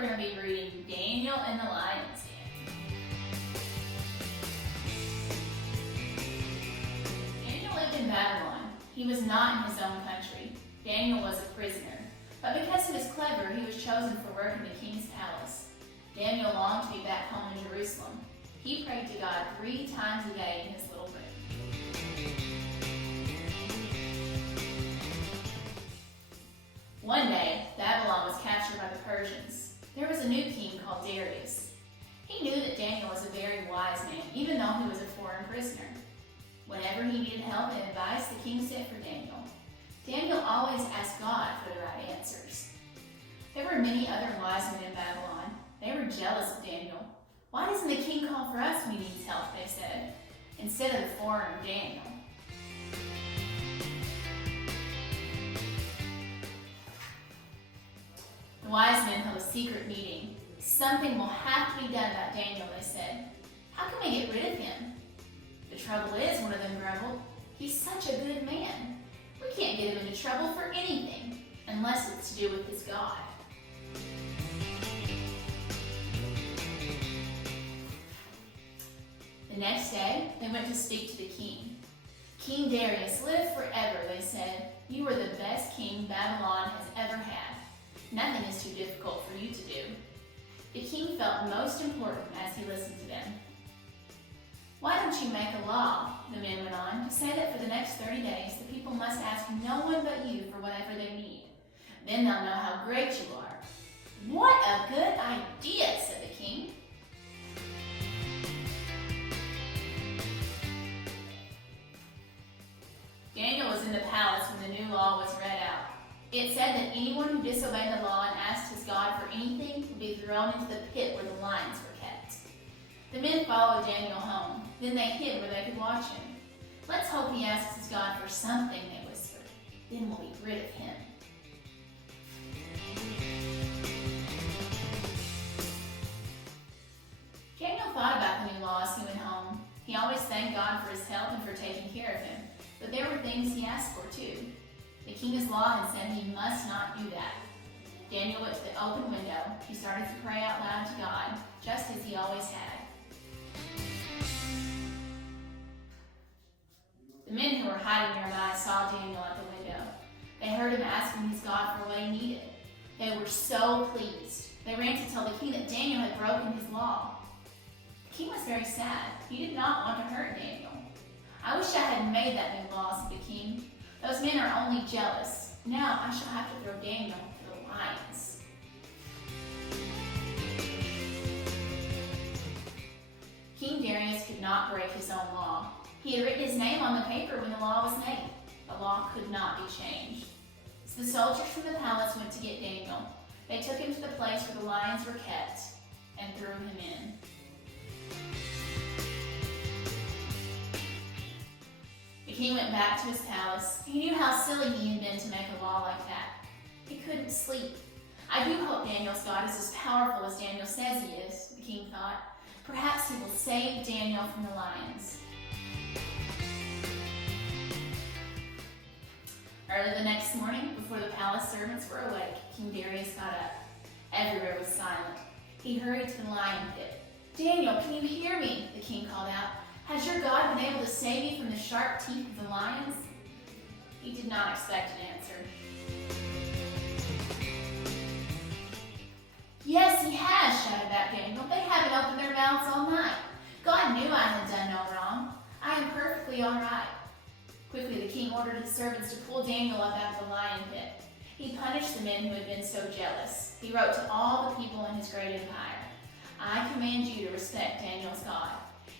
we're going to be reading Daniel in the Lion's Den. Daniel lived in Babylon. He was not in his own country. Daniel was a prisoner. But because he was clever, he was chosen for work in the king's palace. Daniel longed to be back home in Jerusalem. He prayed to God 3 times a day in his little room. One day, Babylon was captured by the Persians. There was a new king called Darius. He knew that Daniel was a very wise man, even though he was a foreign prisoner. Whenever he needed help and advice, the king sent for Daniel. Daniel always asked God for the right answers. There were many other wise men in Babylon. They were jealous of Daniel. Why doesn't the king call for us when he needs help, they said, instead of the foreigner Daniel? The wise men held a secret meeting. Something will have to be done about Daniel, they said. How can we get rid of him? The trouble is, one of them grumbled, he's such a good man. We can't get him into trouble for anything, unless it's to do with his God. The next day, they went to speak to the king. King Darius, live forever, they said. You are the best king Babylon has ever had. Nothing is too difficult for you to do. The king felt most important as he listened to them. Why don't you make a law, the men went on, to say that for the next 30 days the people must ask no one but you for whatever they need. Then they'll know how great you are. What a good idea, said the king. Daniel was in the palace when the new law was read out. It said that anyone who disobeyed the law and asked his God for anything would be thrown into the pit where the lions were kept. The men followed Daniel home. Then they hid where they could watch him. Let's hope he asks his God for something, they whispered. Then we'll be rid of him. Daniel thought about the new law as he went home. He always thanked God for his help and for taking care of him. But there were things he asked for too. The king's law had said he must not do that. Daniel went to the open window. He started to pray out loud to God, just as he always had. The men who were hiding nearby saw Daniel at the window. They heard him asking his God for what he needed. They were so pleased. They ran to tell the king that Daniel had broken his law. The king was very sad. He did not want to hurt Daniel. I wish I had made that new law, said the king. Those men are only jealous. Now I shall have to throw Daniel to the lions. King Darius could not break his own law. He had written his name on the paper when the law was made. The law could not be changed. So the soldiers from the palace went to get Daniel. They took him to the place where the lions were kept and threw him in. The king went back to his palace. He knew how silly he had been to make a law like that. He couldn't sleep. I do hope Daniel's God is as powerful as Daniel says he is, the king thought. Perhaps he will save Daniel from the lions. Early the next morning, before the palace servants were awake, King Darius got up. Everywhere was silent. He hurried to the lion pit. Daniel, can you hear me? The king called out. Has your God been able to save you from the sharp teeth of the lions? He did not expect an answer. Yes, he has, shouted back Daniel. They haven't opened their mouths all night. God knew I had done no wrong. I am perfectly all right. Quickly, the king ordered his servants to pull Daniel up out of the lion pit. He punished the men who had been so jealous. He wrote to all the people in his great empire, I command you to respect Daniel's God.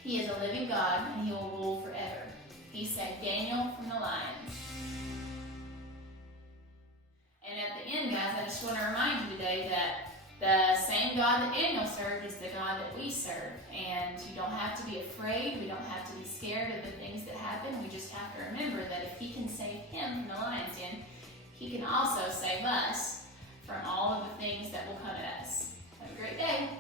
He is a living God, and he will rule forever. He saved Daniel from the lions. And at the end, guys, I just want to remind you today that the same God that Daniel served is the God that we serve. And you don't have to be afraid. We don't have to be scared of the things that happen. We just have to remember that if he can save him from the lion's den, he can also save us from all of the things that will come at us. Have a great day.